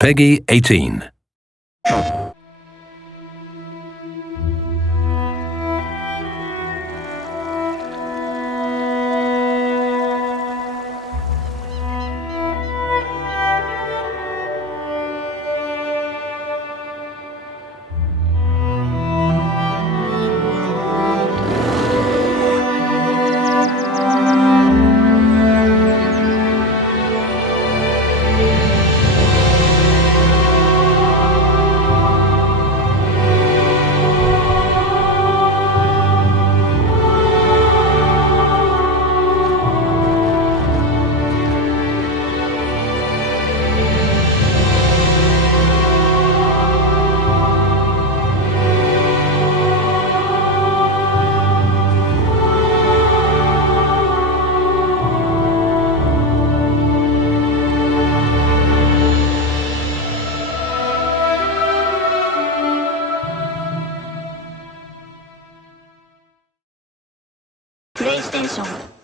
Peggy 18. プレイステーション